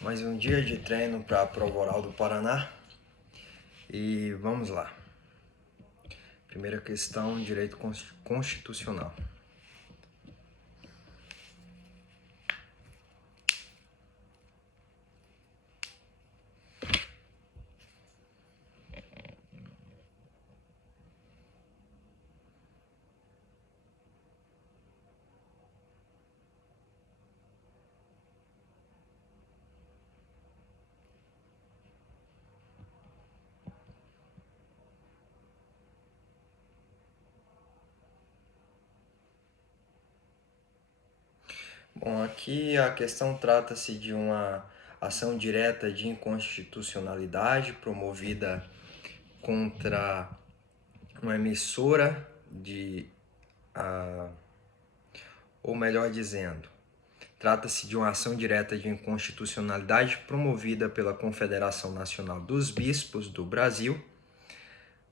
Mais um dia de treino para a prova oral do Paraná e vamos lá. Primeira questão, direito constitucional. Bom, aqui a questão trata-se de uma ação direta de inconstitucionalidade promovida contra uma emissora ou melhor dizendo, trata-se de uma ação direta de inconstitucionalidade promovida pela Confederação Nacional dos Bispos do Brasil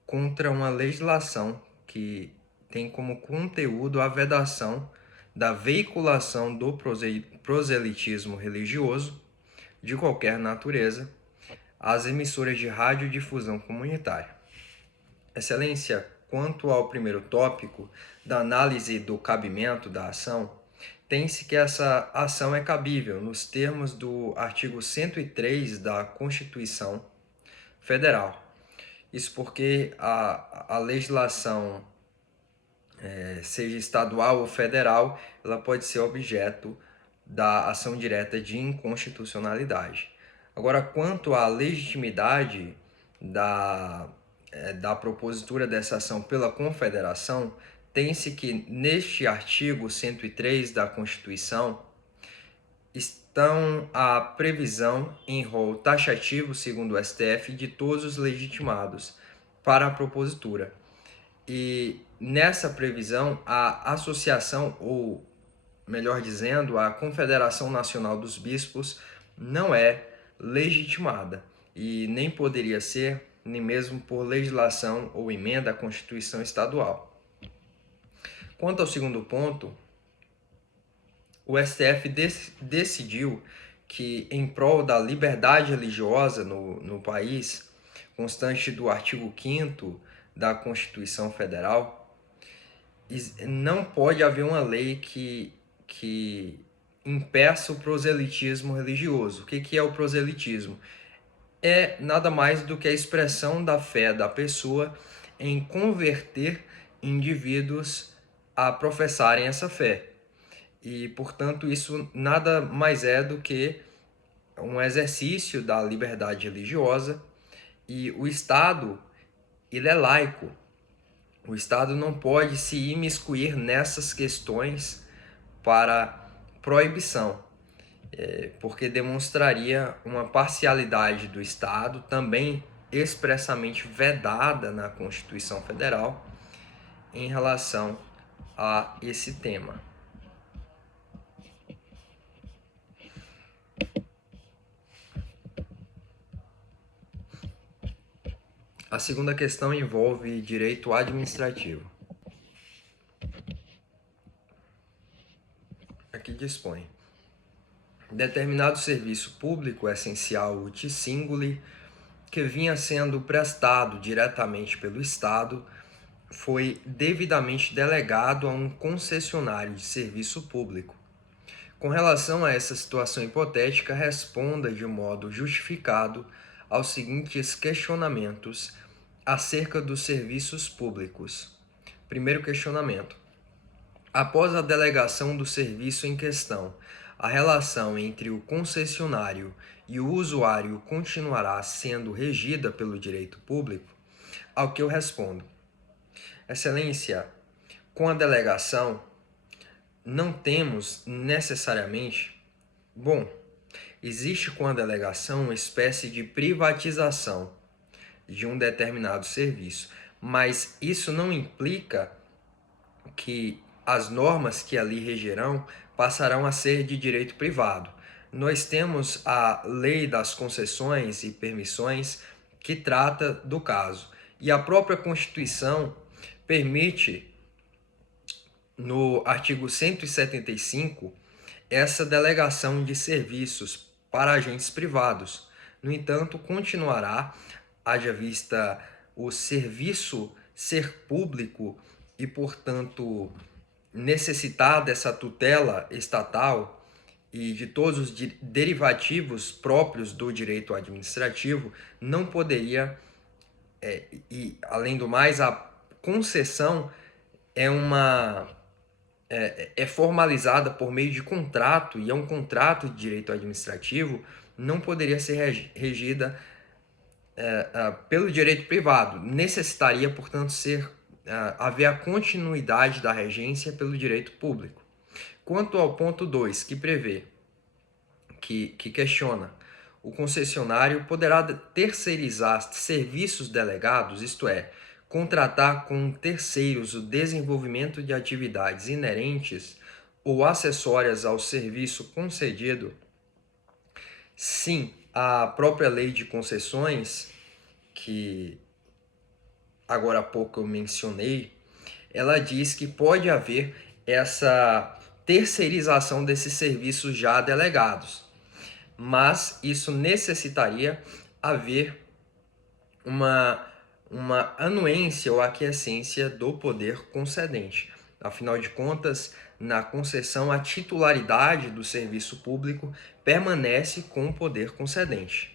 contra uma legislação que tem como conteúdo a vedação da veiculação do proselitismo religioso de qualquer natureza às emissoras de radiodifusão comunitária. Excelência, quanto ao primeiro tópico da análise do cabimento da ação, tem-se que essa ação é cabível nos termos do artigo 103 da Constituição Federal. Isso porque a legislação, seja estadual ou federal, ela pode ser objeto da ação direta de inconstitucionalidade. Agora, quanto à legitimidade da propositura dessa ação pela Confederação, tem-se que neste artigo 103 da Constituição estão a previsão em rol taxativo, segundo o STF, de todos os legitimados para a propositura. E nessa previsão, a associação, ou melhor dizendo, a Confederação Nacional dos Bispos não é legitimada e nem poderia ser, nem mesmo por legislação ou emenda à Constituição Estadual. Quanto ao segundo ponto, o STF decidiu que, em prol da liberdade religiosa no país, constante do artigo 5º da Constituição Federal, não pode haver uma lei que impeça o proselitismo religioso. O que é o proselitismo? É nada mais do que a expressão da fé da pessoa em converter indivíduos a professarem essa fé. E, portanto, isso nada mais é do que um exercício da liberdade religiosa, e o Estado, ele é laico. O Estado não pode se imiscuir nessas questões para proibição, porque demonstraria uma parcialidade do Estado, também expressamente vedada na Constituição Federal, em relação a esse tema. A segunda questão envolve direito administrativo. Aqui dispõe: determinado serviço público essencial uti singuli, que vinha sendo prestado diretamente pelo Estado, foi devidamente delegado a um concessionário de serviço público. Com relação a essa situação hipotética, responda de modo justificado aos seguintes questionamentos acerca dos serviços públicos. Primeiro questionamento: após a delegação do serviço em questão, a relação entre o concessionário e o usuário continuará sendo regida pelo direito público? Ao que eu respondo: Excelência, com a delegação, não temos necessariamente... existe com a delegação uma espécie de privatização de um determinado serviço, mas isso não implica que as normas que ali regerão passarão a ser de direito privado. Nós temos a Lei das Concessões e Permissões, que trata do caso, e a própria Constituição permite, no artigo 175, essa delegação de serviços para agentes privados. No entanto, continuará, haja vista o serviço ser público e, portanto, necessitar dessa tutela estatal e de todos os derivativos próprios do direito administrativo, não poderia, e além do mais, a concessão é uma é formalizada por meio de contrato, e é um contrato de direito administrativo, não poderia ser regida pelo direito privado. Necessitaria, portanto, haver a continuidade da regência pelo direito público. Quanto ao ponto 2, que prevê, que questiona, o concessionário poderá terceirizar serviços delegados, isto é, contratar com terceiros o desenvolvimento de atividades inerentes ou acessórias ao serviço concedido? Sim, a própria lei de concessões, que agora há pouco eu mencionei, ela diz que pode haver essa terceirização desses serviços já delegados, mas isso necessitaria haver uma anuência ou aquiescência do poder concedente. Afinal de contas, na concessão, a titularidade do serviço público permanece com o poder concedente.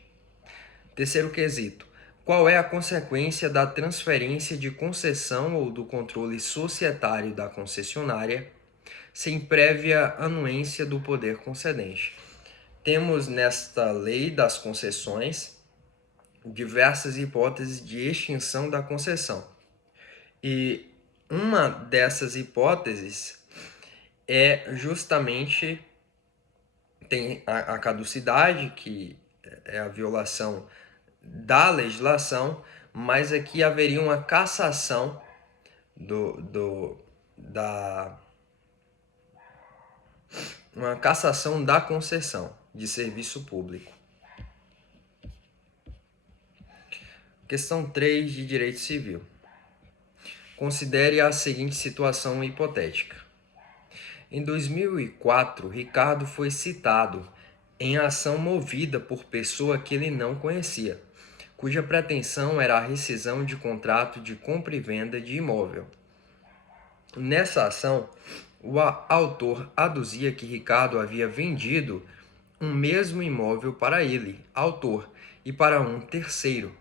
Terceiro quesito: qual é a consequência da transferência de concessão ou do controle societário da concessionária sem prévia anuência do poder concedente? Temos nesta lei das concessões diversas hipóteses de extinção da concessão. E uma dessas hipóteses é justamente tem a caducidade, que é a violação da legislação, mas aqui haveria uma cassação uma cassação da concessão de serviço público. Questão 3 de Direito Civil. Considere a seguinte situação hipotética. Em 2004, Ricardo foi citado em ação movida por pessoa que ele não conhecia, cuja pretensão era a rescisão de contrato de compra e venda de imóvel. Nessa ação, o autor aduzia que Ricardo havia vendido um mesmo imóvel para ele, autor, e para um terceiro.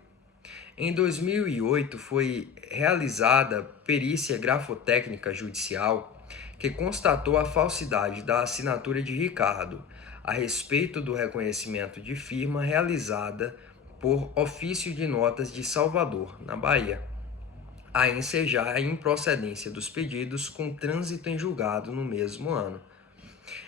Em 2008, foi realizada perícia grafotécnica judicial que constatou a falsidade da assinatura de Ricardo a respeito do reconhecimento de firma realizada por Ofício de Notas de Salvador, na Bahia, a ensejar a improcedência dos pedidos com trânsito em julgado no mesmo ano.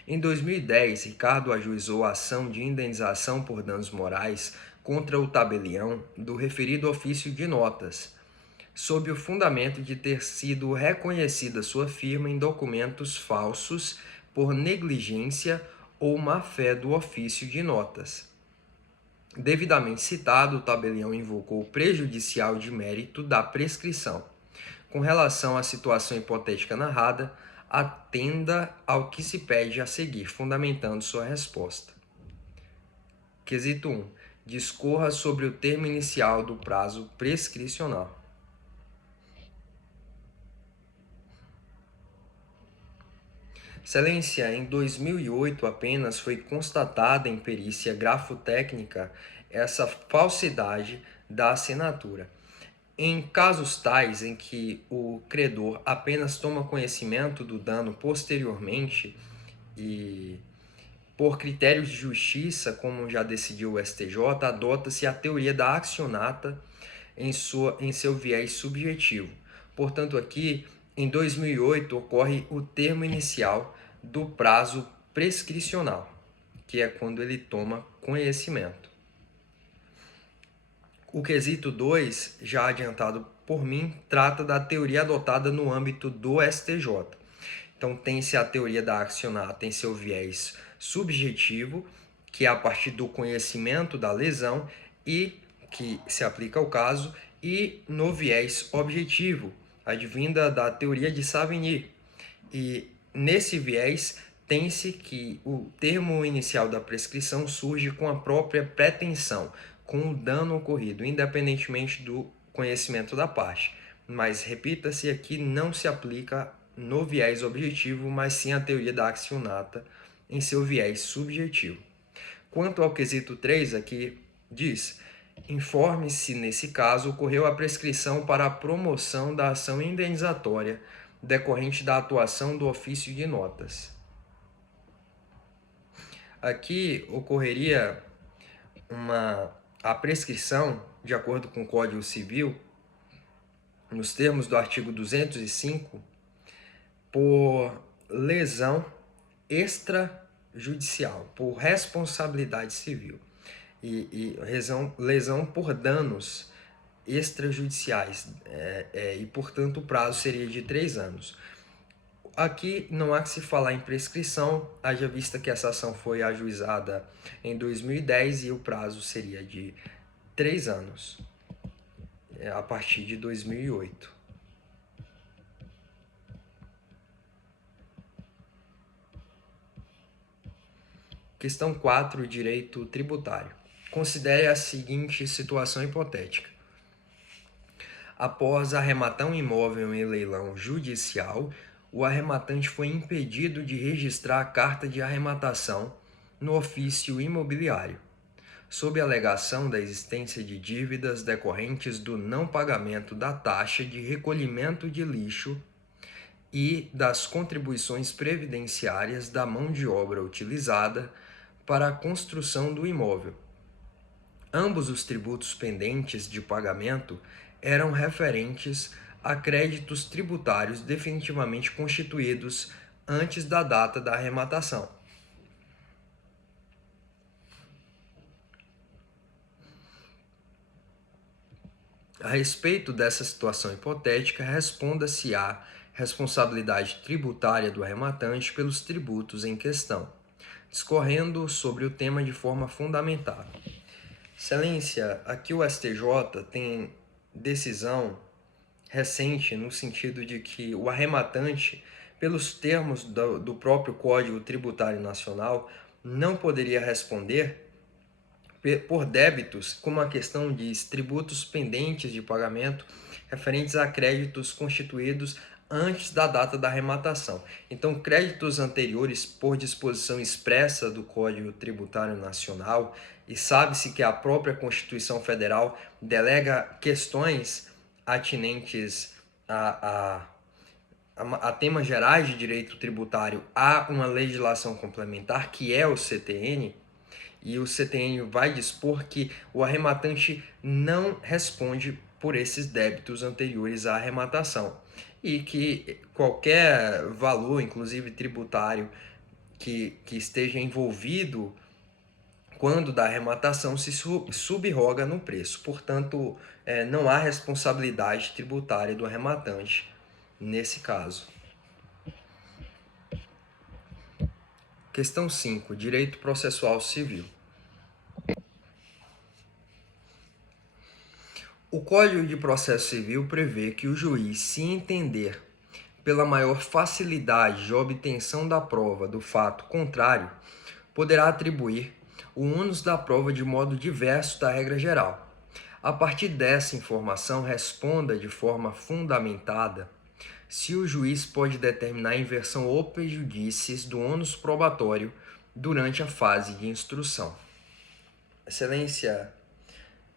Em 2010, Ricardo ajuizou a ação de indenização por danos morais contra o tabelião do referido ofício de notas, sob o fundamento de ter sido reconhecida sua firma em documentos falsos por negligência ou má-fé do ofício de notas. Devidamente citado, o tabelião invocou o prejudicial de mérito da prescrição. Com relação à situação hipotética narrada, atenda ao que se pede a seguir, fundamentando sua resposta. Quesito 1. Discorra sobre o termo inicial do prazo prescricional. Excelência, em 2008 apenas foi constatada em perícia grafotécnica essa falsidade da assinatura. Em casos tais em que o credor apenas toma conhecimento do dano posteriormente e por critérios de justiça, como já decidiu o STJ, adota-se a teoria da accionata em seu viés subjetivo. Portanto, aqui, em 2008, ocorre o termo inicial do prazo prescricional, que é quando ele toma conhecimento. O quesito 2, já adiantado por mim, trata da teoria adotada no âmbito do STJ. Então, tem-se a teoria da accionata em seu viés subjetivo, que é a partir do conhecimento da lesão e que se aplica ao caso, e no viés objetivo, advinda da teoria de Savigny. E nesse viés tem-se que o termo inicial da prescrição surge com a própria pretensão, com o dano ocorrido, independentemente do conhecimento da parte. Mas, repita-se, aqui não se aplica no viés objetivo, mas sim a teoria da axionata em seu viés subjetivo. Quanto ao quesito 3, aqui diz: informe se nesse caso ocorreu a prescrição para a promoção da ação indenizatória decorrente da atuação do ofício de notas. Aqui ocorreria a prescrição, de acordo com o Código Civil, nos termos do artigo 205, por lesão extrajudicial, por responsabilidade civil e lesão por danos extrajudiciais, e portanto o prazo seria de 3 anos. Aqui não há que se falar em prescrição, haja vista que essa ação foi ajuizada em 2010 e o prazo seria de 3 anos, a partir de 2008. Questão 4, direito tributário. Considere a seguinte situação hipotética. Após arrematar um imóvel em leilão judicial, o arrematante foi impedido de registrar a carta de arrematação no ofício imobiliário, sob a alegação da existência de dívidas decorrentes do não pagamento da taxa de recolhimento de lixo e das contribuições previdenciárias da mão de obra utilizada para a construção do imóvel. Ambos os tributos pendentes de pagamento eram referentes a créditos tributários definitivamente constituídos antes da data da arrematação. A respeito dessa situação hipotética, responda-se à responsabilidade tributária do arrematante pelos tributos em questão, discorrendo sobre o tema de forma fundamentada. Excelência, aqui o STJ tem decisão recente no sentido de que o arrematante, pelos termos do próprio Código Tributário Nacional, não poderia responder por débitos, como a questão de tributos pendentes de pagamento referentes a créditos constituídos antes da data da arrematação. Então, créditos anteriores, por disposição expressa do Código Tributário Nacional, e sabe-se que a própria Constituição Federal delega questões atinentes a temas gerais de direito tributário a uma legislação complementar, que é o CTN, e o CTN vai dispor que o arrematante não responde por esses débitos anteriores à arrematação e que qualquer valor, inclusive tributário, que esteja envolvido quando da arrematação se subroga no preço. Portanto, não há responsabilidade tributária do arrematante nesse caso. Questão 5. Direito processual civil. O Código de Processo Civil prevê que o juiz, se entender pela maior facilidade de obtenção da prova do fato contrário, poderá atribuir o ônus da prova de modo diverso da regra geral. A partir dessa informação, responda de forma fundamentada se o juiz pode determinar a inversão ope judicis do ônus probatório durante a fase de instrução. Excelência,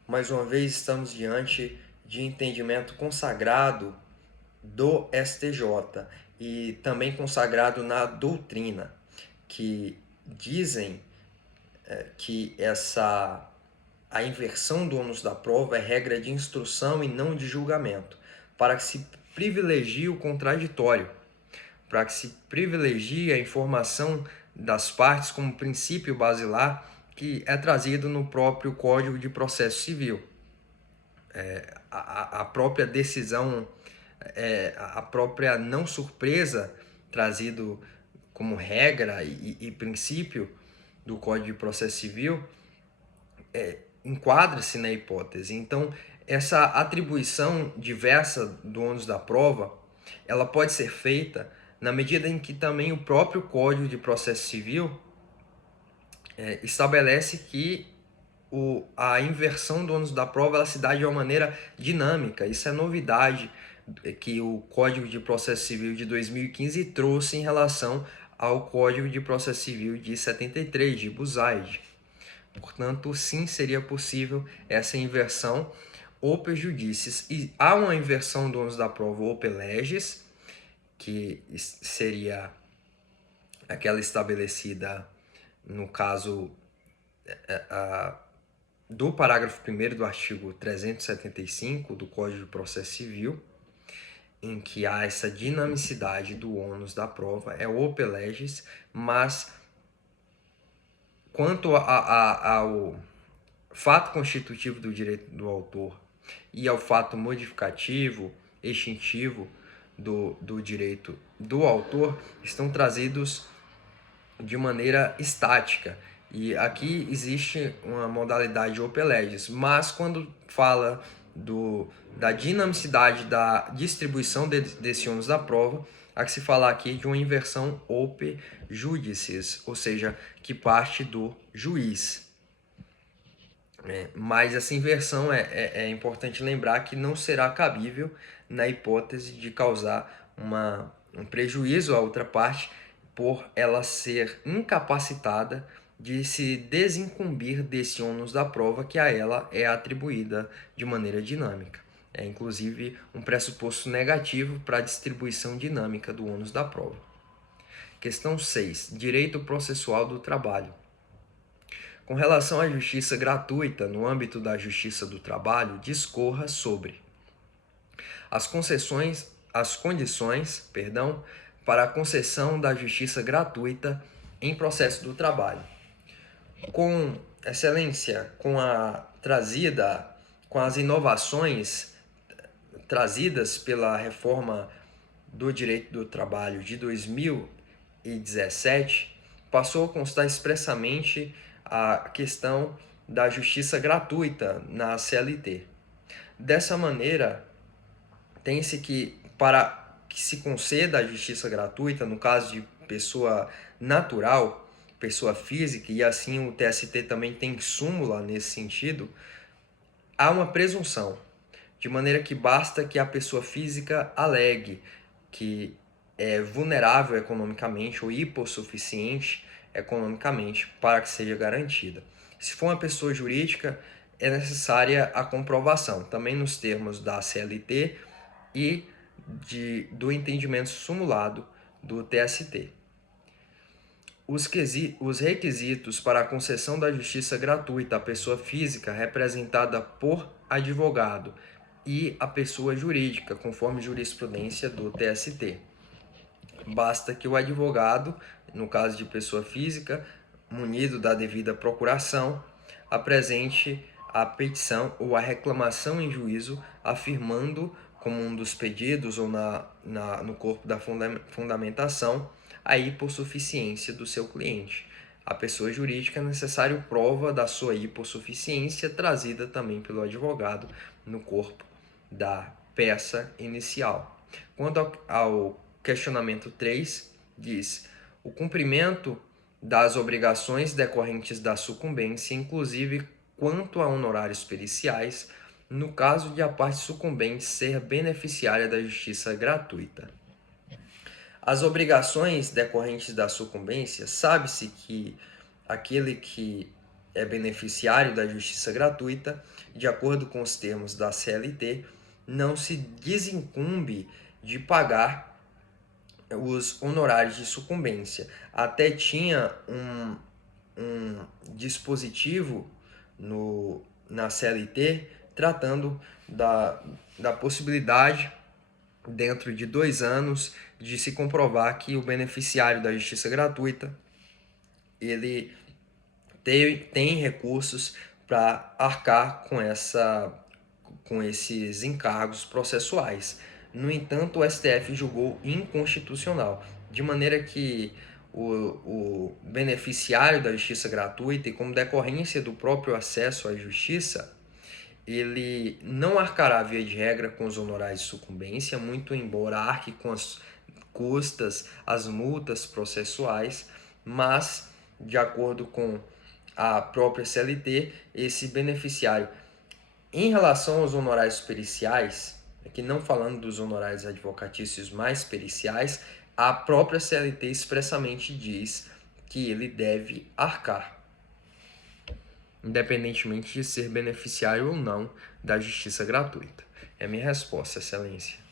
mais uma vez estamos diante de entendimento consagrado do STJ e também consagrado na doutrina, que dizem que a inversão do ônus da prova é regra de instrução e não de julgamento, para que se privilegie o contraditório, para que se privilegie a informação das partes como princípio basilar que é trazido no próprio Código de Processo Civil. A própria decisão, a própria não surpresa trazido como regra e princípio do Código de Processo Civil enquadra-se na hipótese. Então, essa atribuição diversa do ônus da prova, ela pode ser feita na medida em que também o próprio Código de Processo Civil estabelece que a inversão do ônus da prova ela se dá de uma maneira dinâmica. Isso é novidade que o Código de Processo Civil de 2015 trouxe em relação ao Código de Processo Civil de 73, de Buzaide. Portanto, sim, seria possível essa inversão oper judicis. E há uma inversão do ônus da prova oper legis, que seria aquela estabelecida no caso do parágrafo 1º do artigo 375 do Código de Processo Civil, em que há essa dinamicidade do ônus da prova, é oper legis, mas quanto ao fato constitutivo do direito do autor e ao fato modificativo, extintivo do direito do autor, estão trazidos de maneira estática. E aqui existe uma modalidade oper legis, mas quando fala da dinamicidade da distribuição desse ônus da prova, há que se falar aqui de uma inversão oper judicis, ou seja, que parte do juiz. Mas essa inversão é importante lembrar que não será cabível na hipótese de causar um prejuízo à outra parte por ela ser incapacitada de se desincumbir desse ônus da prova que a ela é atribuída de maneira dinâmica. É inclusive um pressuposto negativo para a distribuição dinâmica do ônus da prova. Questão 6. Direito processual do trabalho. Com relação à justiça gratuita no âmbito da justiça do trabalho, discorra sobre as condições, para a concessão da justiça gratuita em processo do trabalho. Com excelência, com as inovações trazidas pela reforma do direito do trabalho de 2017, passou a constar expressamente a questão da justiça gratuita na CLT. Dessa maneira, tem-se que, para que se conceda a justiça gratuita, no caso de pessoa natural, pessoa física, e assim o TST também tem súmula nesse sentido, há uma presunção, de maneira que basta que a pessoa física alegue que é vulnerável economicamente ou hipossuficiente economicamente para que seja garantida. Se for uma pessoa jurídica, é necessária a comprovação, também nos termos da CLT e do entendimento sumulado do TST. Os requisitos para a concessão da justiça gratuita à pessoa física representada por advogado e a pessoa jurídica, conforme jurisprudência do TST. Basta que o advogado, no caso de pessoa física, munido da devida procuração, apresente a petição ou a reclamação em juízo, afirmando, como um dos pedidos ou no corpo da fundamentação, a hipossuficiência do seu cliente. A pessoa jurídica é necessário prova da sua hipossuficiência, trazida também pelo advogado no corpo da peça inicial. Quanto ao questionamento 3, diz: o cumprimento das obrigações decorrentes da sucumbência, inclusive quanto a honorários periciais, no caso de a parte sucumbente ser beneficiária da justiça gratuita. As obrigações decorrentes da sucumbência, sabe-se que aquele que é beneficiário da justiça gratuita, de acordo com os termos da CLT, não se desincumbe de pagar os honorários de sucumbência. Até tinha um dispositivo na CLT tratando da possibilidade, dentro de 2 anos, de se comprovar que o beneficiário da justiça gratuita ele tem recursos para arcar com esses encargos processuais. No entanto, o STF julgou inconstitucional, de maneira que o beneficiário da justiça gratuita, e como decorrência do próprio acesso à justiça, ele não arcará, via de regra, com os honorários de sucumbência, muito embora arque com custas as multas processuais, mas, de acordo com a própria CLT, esse beneficiário, em relação aos honorários periciais, aqui não falando dos honorários advocatícios mais periciais, a própria CLT expressamente diz que ele deve arcar, independentemente de ser beneficiário ou não da justiça gratuita. É a minha resposta, Excelência.